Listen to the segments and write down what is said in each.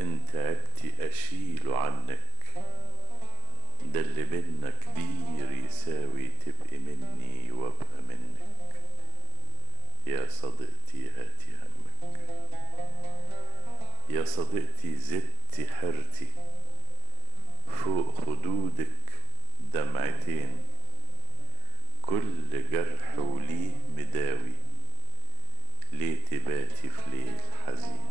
إن تعبت أشيله عنك، ده اللي بينا كبير يساوي تبقي مني وابقى منك. يا صديقتي هاتي همك، يا صديقتي زدتي حيرتي، فوق خدودك دمعتين، كل جرح وليه مداوي، ليه تباتي في ليل حزين.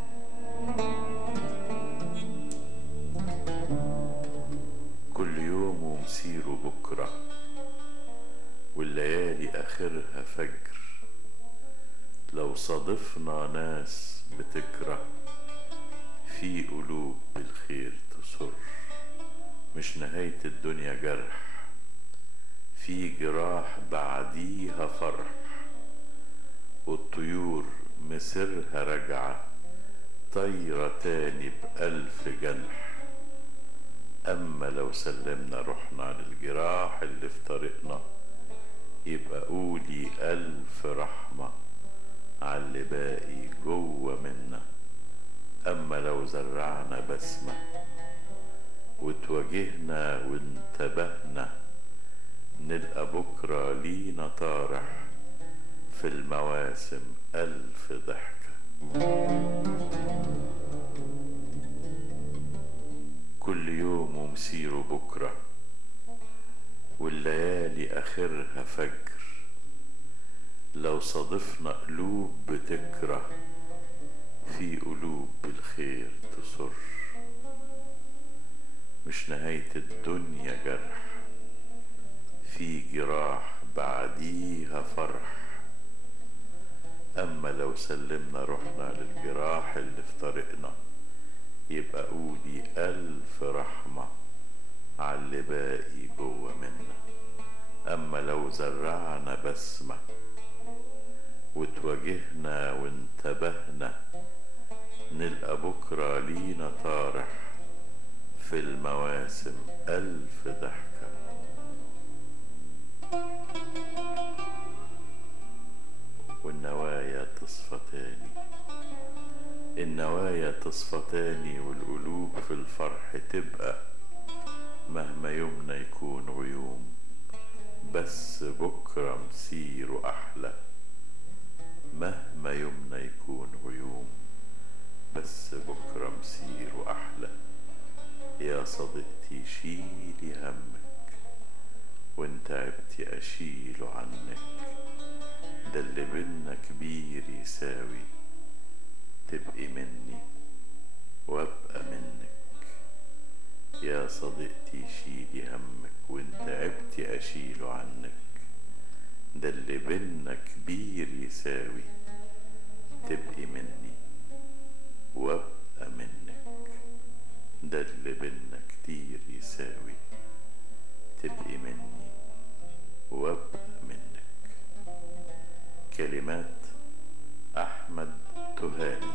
كل يوم ومسيره بكرة، والليالي آخرها فجر، لو صادفنا ناس بتكره، في قلوب بالخير تسر. مش نهاية الدنيا جرح، في جراح بعديها فرح، والطيور مسيرها راجعة طايرة تاني بألف جنح. أما لو سلمنا روحنا للجراح اللي في طريقنا، يبقى قولي ألف رحمة عاللي باقي جوه منا. أما لو زرعنا بسمة وتواجهنا وانتبهنا، نلقى بكرة لينا طارح في المواسم ألف ضحكة. كل يوم ومسيره بكرة، والليالي آخرها فجر، لو صادفنا قلوب بتكره، في قلوب بالخير تسر. مش نهاية الدنيا جرح، في جراح بعديها فرح. أما لو سلمنا روحنا للجراح اللي في طريقنا، يبقى قولي ألف رحمة عاللي باقي جوه منا. أما لو زرعنا بسمة وتواجهنا وانتبهنا، نلقى بكرة لينا طارح في المواسم ألف ضحكة. والنوايا تصفى تاني، النوايا تصفى تاني، والقلوب في الفرح تبقى، مهما يومنا يكون غيوم، بس بكرة مسيره أحلى. مهما يومنا يكون غيوم، بس بكرة مسيره أحلى. يا صديقتي شيلي همك، وان تعبتي أشيله عنك، ده اللي بينا كبير يساوي تبقي مني وابقى منك. يا صديقتي شيلي همك، وان تعبتي أشيله عنك، ده اللي بينا كبير يساوي تبقي مني وابقى منك. ده اللي بينا كتير يساوي تبقي مني وابقى منك. كلمات أحمد تهاني.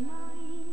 معي